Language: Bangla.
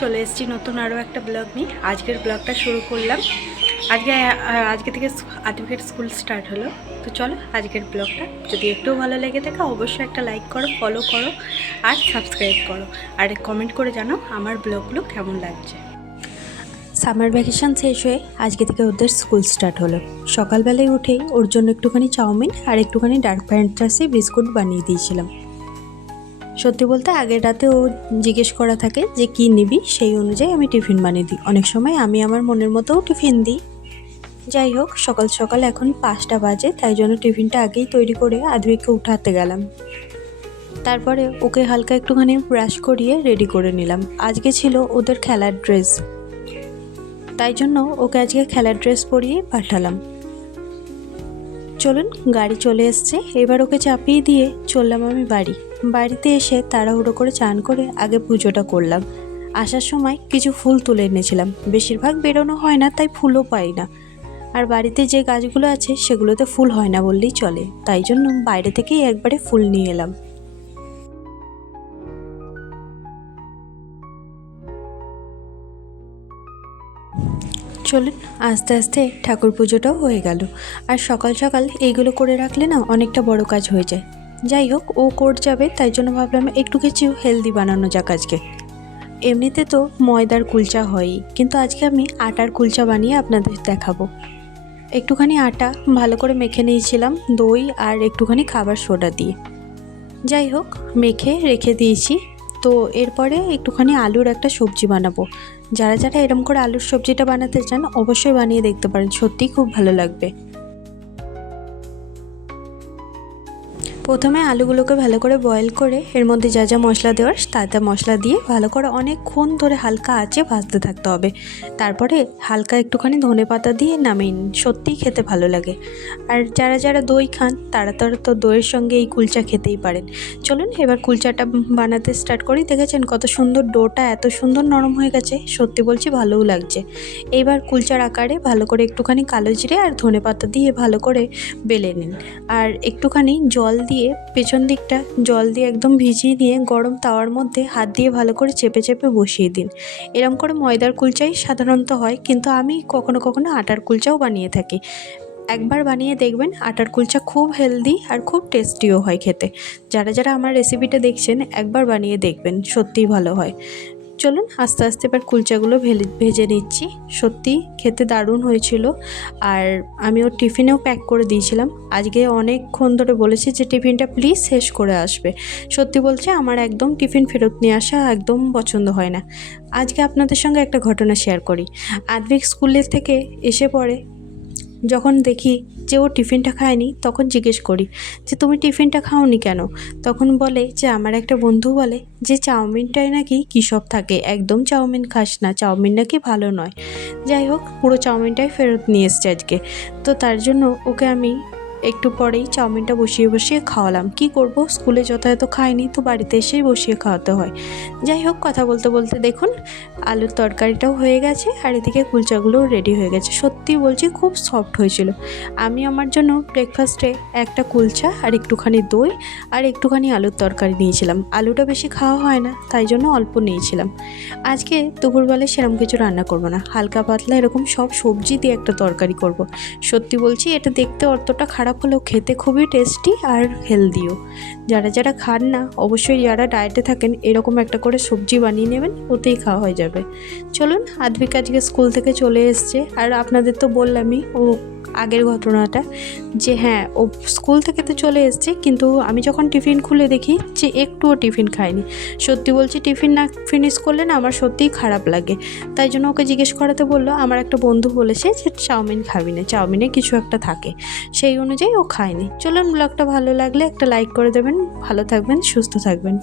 চলে এসেছি নতুন আরও একটা ব্লগ নিয়ে। আজকের ব্লগটা শুরু করলাম। আজকে থেকে আদ্বিকের স্কুল স্টার্ট হলো। তো চলো আজকের ব্লগটা যদি একটু ভালো লেগে থাকে অবশ্যই একটা লাইক করো, ফলো করো আর সাবস্ক্রাইব করো, আর কমেন্ট করে জানাও আমার ব্লগগুলো কেমন লাগছে। সামার ভ্যাকেশন শেষ হয়ে আজকে থেকে ওদের স্কুল স্টার্ট হলো। সকালবেলায় উঠেই ওর জন্য একটুখানি চাউমিন আর একটুখানি ডার্ক ফ্যান্টাসি বিস্কুট বানিয়ে দিয়েছিলাম। সত্যি বলতে আগের রাতে ও জিজ্ঞেস করা থাকে যে কী নিবি, সেই অনুযায়ী আমি টিফিন বানিয়ে দিই। অনেক সময় আমি আমার মনের মতোও টিফিন দিই। যাই হোক, সকাল সকাল এখন 5টা বাজে, তাই জন্য টিফিনটা আগেই তৈরি করে আদ্বিককে উঠাতে গেলাম। তারপরে ওকে হালকা একটুখানি ব্রাশ করিয়ে রেডি করে নিলাম। আজকে ছিল ওদের খেলার ড্রেস, তাই জন্য ওকে আজকে খেলার ড্রেস পরিয়ে পাঠালাম। চলুন, গাড়ি চলে এসছে, এবার ওকে চাপিয়ে দিয়ে চললাম আমি বাড়িতে এসে তাড়াহুড়ো করে চান করে আগে পুজোটা করলাম। আসার সময় কিছু ফুল তুলে এনেছিলাম। বেশিরভাগ বেরোনো হয় না, তাই ফুলও পাই না। আর বাড়িতে যে গাছগুলো আছে সেগুলোতে ফুল হয় না বললেই চলে, তাই জন্য বাইরে থেকেই একবারে ফুল নিয়ে এলাম। চলুন, আস্তে আস্তে ঠাকুর পুজোটাও হয়ে গেল। আর সকাল সকাল এইগুলো করে রাখলে না অনেকটা বড় কাজ হয়ে যায়। যাই হোক, ও কোর্ট যাবে, তাই জন্য ভাবলাম একটু কিছু হেলদি বানানো যাক আজকে। এমনিতে তো ময়দার কুলচা হয়ই, কিন্তু আজকে আমি আটার কুলচা বানিয়ে আপনাদের দেখাবো। একটুখানি আটা ভালো করে মেখে নিয়েছিলাম দই আর একটুখানি খাবার সোডা দিয়ে। যাই হোক, মেখে রেখে দিয়েছি। তো এরপরে একটুখানি আলুর একটা সবজি বানাবো। যারা যারা এরম করে আলুর সবজিটা বানাতে চান অবশ্যই বানিয়ে দেখতে পারেন, সত্যিই খুব ভালো লাগবে। প্রথমে আলুগুলোকে ভালো করে বয়েল করে এর মধ্যে যা যা মশলা দেওয়ার তা মশলা দিয়ে ভালো করে অনেকক্ষণ ধরে হালকা আঁচে ভাজতে থাকতে হবে। তারপরে হালকা একটুখানি ধনেপাতা দিয়ে নামিয়ে নিন, সত্যিই খেতে ভালো লাগে। আর যারা যারা দই খান তারা তো দইয়ের সঙ্গে এই কুলচা খেতেই পারেন। চলুন এবার কুলচাটা বানাতে স্টার্ট করি। দেখেছেন কত সুন্দর ডোটা এত সুন্দর নরম হয়ে গেছে, সত্যি বলছি ভালোও লাগছে। এইবার কুলচার আকারে ভালো করে একটুখানি কালো জিরে আর ধনেপাতা দিয়ে ভালো করে বেলে নিন। আর একটুখানি জল দিয়ে পেছন দিকটা জল দিয়ে একদম ভিজিয়ে নিয়ে গরম তাওয়ার মধ্যে হাত দিয়ে ভালো করে চেপে চেপে বসিয়ে দিন। এরম করে ময়দার কুলচাই সাধারণত হয়, কিন্তু আমি কখনো কখনো আটার কুলচাও বানিয়ে থাকি। একবার বানিয়ে দেখবেন, আটার কুলচা খুব হেলদি আর খুব টেস্টিও হয় খেতে। যারা যারা আমার রেসিপিটা দেখছেন একবার বানিয়ে দেখবেন, সত্যিই ভালো হয়। চলুন আস্তে আস্তে এবার কুলচাগুলো ভেজে নিচ্ছি। সত্যি খেতে দারুণ হয়েছিল। আর আমি ওর টিফিনেও প্যাক করে দিয়েছিলাম। আজকে অনেকক্ষণ ধরে বলেছি যে টিফিনটা প্লিজ শেষ করে আসবে। সত্যি বলছে আমার একদম টিফিন ফেরত নিয়ে আসা একদম পছন্দ হয় না। আজকে আপনাদের সঙ্গে একটা ঘটনা শেয়ার করি। আদ্বিক স্কুলের থেকে এসে পড়ে যখন দেখি যে ও টিফিনটা খায়নি, তখন জিজ্ঞেস করি যে তুমি টিফিনটা খাওনি কেন? তখন বলে যে আমার একটা বন্ধু বলে যে চাউমিনটাই নাকি কী সব থাকে, একদম চাউমিন খাস না, চাউমিন নাকি ভালো নয়। যাই হোক, পুরো চাউমিনটাই ফেরত নিয়ে এসছে আজকে। তো তার জন্য ওকে আমি একটু পরেই চাউমিনটা বসিয়ে বসিয়ে খাওয়ালাম। কি করব, স্কুলে যথাযথ খাইনি, তো বাড়িতে এসেই বসিয়ে খাওয়াতে হয়। যাই হোক, কথা বলতে বলতে দেখুন আলুর তরকারিটাও হয়ে গেছে আর এদিকে কুলচাগুলোও রেডি হয়ে গেছে। সত্যি বলছি খুব সফট হয়েছিল। আমি আমার জন্য ব্রেকফাস্টে একটা কুলচা আর একটুখানি দই আর একটুখানি আলুর তরকারি নিয়েছিলাম। আলুটা বেশি খাওয়া হয় না, তাই জন্য অল্প নিয়েছিলাম। আজকে দুপুরবেলায় সেরকম কিছু রান্না করব না, হালকা পাতলা এরকম সব সবজি দিয়ে একটা তরকারি করব। সত্যি বলছি এটা দেখতে অতটা খারাপ হলেও খেতে খুবই টেস্টি আর হেলদিও। যারা যারা খান না অবশ্যই, যারা ডায়েটে থাকেন এরকম একটা করে সবজি বানিয়ে নেবেন, ওতেই খাওয়া হয়ে যাবে। চলুন, আদ্বিক আজকে স্কুল থেকে চলে এসছে। আর আপনাদের তো বললামই ও আগের ঘটনাটা, যে হ্যাঁ ও স্কুল থেকে তো চলে এসছে, কিন্তু আমি যখন টিফিন খুলে দেখি যে একটুও টিফিন খায়নি। সত্যি বলছি টিফিন না ফিনিশ করলে না আমার সত্যিই খারাপ লাগে। তাই জন্য ওকে জিজ্ঞেস করাতে বললো আমার একটা বন্ধু বলেছে যে চাউমিন খাবি না, চাউমিনে কিছু একটা থাকে, সেই অনুযায়ী ও খায়নি। চলুন, ব্লগটা ভালো লাগলে একটা লাইক করে দেবেন। ভালো থাকবেন, সুস্থ থাকবেন।